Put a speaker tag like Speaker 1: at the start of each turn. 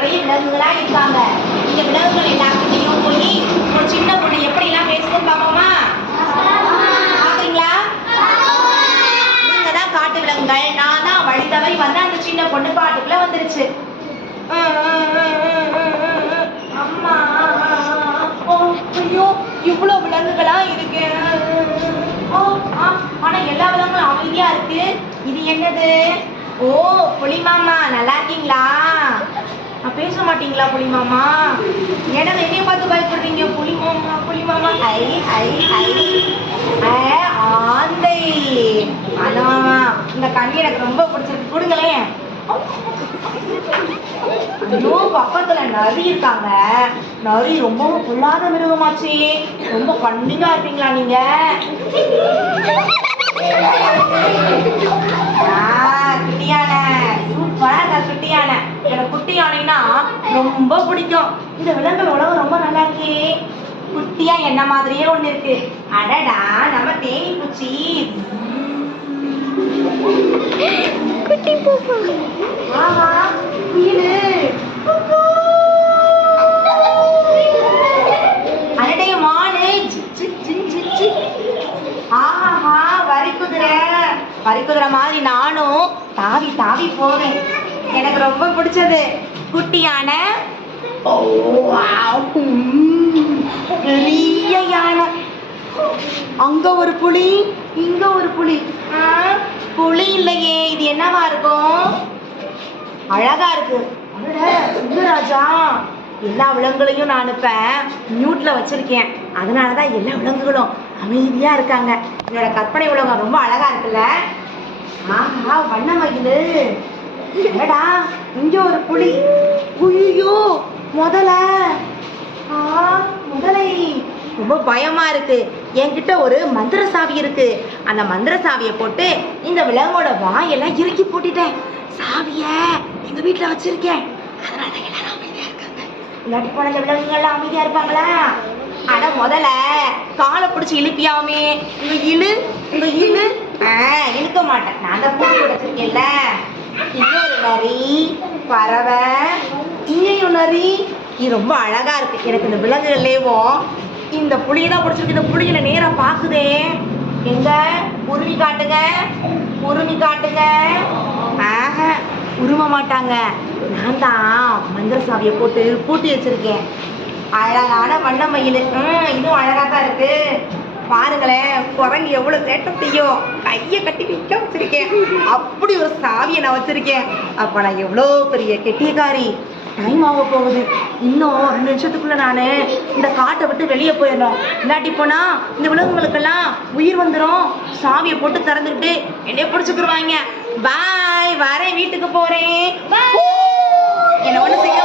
Speaker 1: நிறைய விலங்குகளா இருக்காங்க. இந்த விலங்குகள் எல்லாத்தையும் போய் ஒரு சின்ன பொண்ணு எப்படி எல்லாம் பேசுதுன்னு பார்ப்போமா? பாக்குறீங்களா நீங்க தான் காட்டு விலங்குகள். நான் தான் வழி தவறி வந்து அந்த சின்ன பொண்ணு பாட்டுக்குள்ள வந்துருச்சு. அம்மா ஓ ஐயோ இவ்வளோ விலங்குகளா இருக்கு? ஓ ஆனா எல்லா விலங்குகளும் அமைதியா இருக்கு. இது என்னது? ஓ புலி மாமா நல்லா இருக்கீங்களா? நான் பேச மாட்டீங்களா புலி மாமா? ஏன்னா என்னைய பார்த்து பயப்படுறீங்க? புலி மாமா புலி மாமா. ஐ ஐ ஐ ஆ, ஆந்தை. அதான் இந்த கண்ணி எனக்கு ரொம்ப பிடிச்சிருக்கு. கொடுங்களேன் ஐயோ பக்கத்துல நரி இருக்காங்க. நரி ரொம்ப புல்லாத மிருகமாச்சு. ரொம்ப கண்ணிங்கா இருப்பீங்களா நீங்க ஆ, குட்டி யானை சூப்பரா இருக்கா குட்டி யானை எனக்கு குட்டி யானைனா ரொம்ப பிடிக்கும். இந்த விலங்குகள் உலகம் ரொம்ப நல்லா இருக்கே. குட்டியா என்ன மாதிரியே ஒண்ணு இருக்கு. அடடா நம்ம தேனி பூச்சி.
Speaker 2: குட்டி பூப்பா.
Speaker 1: ஆஹா குயிலு. அடடே மானு. ஆஹா வரி குதிரை. வரி குதிரை மாதிரி நானும் தாவி தாவி போவேன். எனக்கு ரொம்ப பிடிச்சது. குட்டி யானை ஓ வாவ். உம். பெரிய யானை. அங்க ஒரு புலி இங்க ஒரு புலி. புலி இல்லையே. இது என்னவா இருக்கும்? அழகா இருக்கு. சுந்தரராஜா எல்லா விலங்குகளையும் நான் இப்ப மியூட்ல வச்சிருக்கேன். அதனாலதான் எல்லா விலங்குகளும் அமைதியா இருக்காங்க. என்னோட கற்பனை உலகம் ரொம்ப அழகா இருக்குல்ல? ஆஹா வண்ண மகிழ். அடடா இங்க ஒரு புலி. முதல. ஆ முதலை. ரொம்ப பயமா இருக்கு. என்கிட்ட ஒரு மந்திர சாவி இருக்கு. அந்த மந்திர சாவியை போட்டு இந்த விலங்கோட வாயெல்லாம் இறுக்கி போட்டுட்டேன். சாவிய எங்க வீட்டுல வச்சிருக்கேன். அதனால எல்லாரும் அமைதியா இருக்காங்க. இல்லாட்டி போன இந்த விலங்குகள்லாம் அமைதியா இருப்பாங்களா? அட முதல்ல காலை பிடிச்சி இழுப்பியாமே இங்க இழு இங்க இழு. இழுக்க மாட்டேன். நான் தான் பூட்டி வச்சிருக்கேன்ல. இன்னொரு மாதிரி பறவை. இங்கேயும் உணரி இது ரொம்ப அழகா இருக்கு. எனக்கு இந்த விலங்குகள்லேயும் இந்த புளியை தான் பிடிச்சிருக்கு. இந்த புளியில நேரம் பாக்குதே எங்க? உருவி காட்டுங்க. உருவி காட்டுங்க. ஆக உருவ மாட்டாங்க. நான் தான் மந்திர சாவியை போட்டு பூட்டி வச்சிருக்கேன். அழகான வண்ண மயில். ம் இதுவும் அழகா தான் இருக்கு. பாருங்களேன் குரங்கு எவ்வளவு சேட்டை செய்யும் கையை கட்டி நிக்க வச்சிருக்கேன். அப்படி ஒரு சாவியை நான் வச்சிருக்கேன். அப்ப நான் எவ்வளோ பெரிய கெட்டியக்காரி. டைம் ஆக போகுது. இன்னும் ரெண்டு நிமிஷத்துக்குள்ள நான் இந்த காட்டை விட்டு வெளியே போயிடணும். இல்லாட்டி போனா இந்த விலங்குகளுக்கெல்லாம் உயிர் வந்துடும் சாவியை போட்டு திறந்துக்கிட்டு என்னைய பிடிச்சிக்கிருவாங்க. பாய் வரேன். வீட்டுக்கு போறேன். என்ன ஒன்று செய்ய